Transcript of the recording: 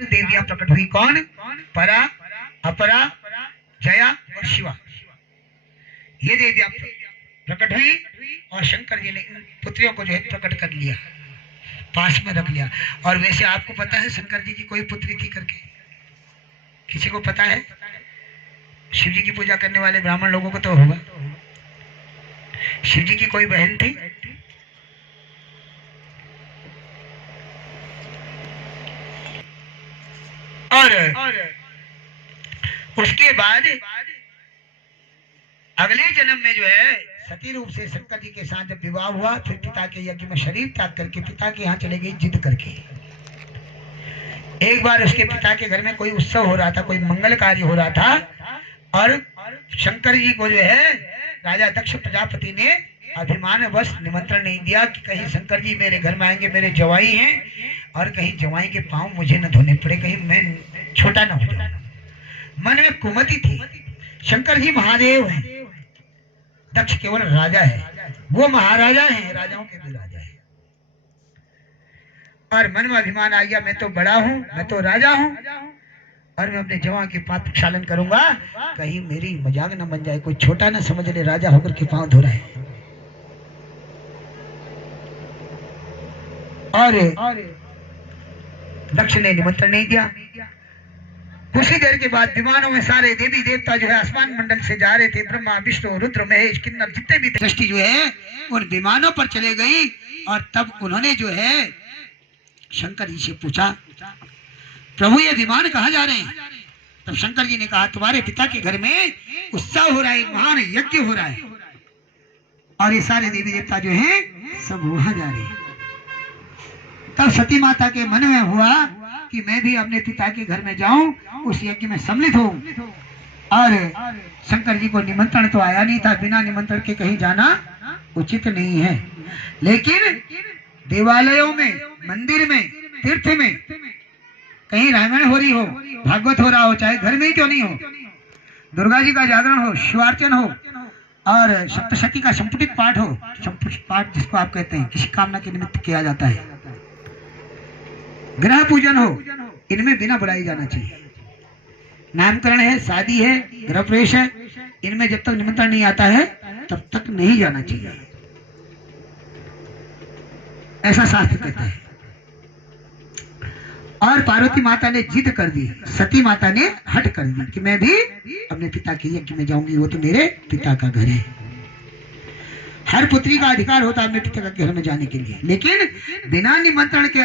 देवियां प्रकट हुई। कौन? परा, अपरा, जया और शिवा। ये देवियां प्रकट हुई और शंकर जी ने इन पुत्रियों को जो है प्रकट कर लिया, पास में रख लिया। और वैसे आपको पता है शंकर जी की कोई पुत्री थी करके? किसी को पता है? शिव जी की पूजा करने वाले ब्राह्मण लोगों को तो होगा। शिव जी की कोई बहन थी? और उसके बाद अगले जन्म में जो है सती रूप से शंकर जी के साथ जब विवाह हुआ, फिर पिता के यज्ञ में शरीर त्याग करके पिता के यहाँ चले गई जिद करके। एक बार उसके पिता के घर में कोई उत्सव हो रहा था, कोई मंगल कार्य हो रहा था, और शंकर जी को जो है राजा दक्ष प्रजापति ने अभिमानवश निमंत्रण नहीं दिया कि कहीं शंकर जी मेरे घर में आएंगे, मेरे जवाई हैं, और कहीं जवाई के पांव मुझे न धोने पड़े, कहीं मैं छोटा न हो जाऊं। मन में कुमति थी। शंकर जी महादेव हैं, दक्ष केवल राजा है, वो महाराजा हैं, राजाओं के भी राजा है। और मन में अभिमान आ गया, मैं तो बड़ा हूं, मैं तो राजा हूं, और मैं अपने जवान के पांव प्रक्षालन करूंगा, कहीं मेरी मजाक न बन जाए, कोई छोटा न समझ ले राजा होकर के पांव धो रहा है। और दक्ष ने निमंत्रण नहीं दिया। कुछ ही देर के बाद विमानों में सारे देवी देवता जो है आसमान मंडल से जा रहे थे, ब्रह्मा विष्णु रुद्र महेश किन्नर जितने भी दृष्टि जो है उन विमानों पर चले गई। और तब उन्होंने जो है शंकर जी से पूछा, प्रभु ये विमान कहाँ जा रहे हैं? तब शंकर जी ने कहा, तुम्हारे पिता के घर में उत्सव हो रहा है, महान यज्ञ हो रहा है, और ये सारे देवी देवता जो है सब वहां जा रहे हैं। तब सती माता के मन में हुआ कि मैं भी अपने पिता के घर में जाऊं, उस यज्ञ में सम्मिलित हूं। और शंकर जी को निमंत्रण तो आया नहीं था, बिना निमंत्रण के कहीं जाना उचित नहीं है। लेकिन देवालयों में, मंदिर में, तीर्थ में कहीं रामायण हो रही हो, भागवत हो रहा हो, चाहे घर में ही क्यों नहीं हो, दुर्गा जी का जागरण हो, शिवार्चन हो, और सप्तशती का संपुटित पाठ हो, संपुटित पाठ जिसको आप कहते हैं, किसी कामना के निमित्त किया जाता है, ग्रह पूजन हो, इनमें बिना बुलाए जाना चाहिए। नामकरण है, शादी है, गृह प्रवेश है, इनमें जब तक निमंत्रण नहीं आता है तब तक नहीं जाना चाहिए, ऐसा शास्त्र कहता है। और पार्वती माता ने जिद कर दी, सती माता ने हट कर दी कि मैं भी अपने पिता के यज्ञ में जाऊंगी, वो तो मेरे पिता का घर है। हर पुत्री का अधिकार होता है अपने पिता के घर में जाने के लिए, लेकिन बिना निमंत्रण के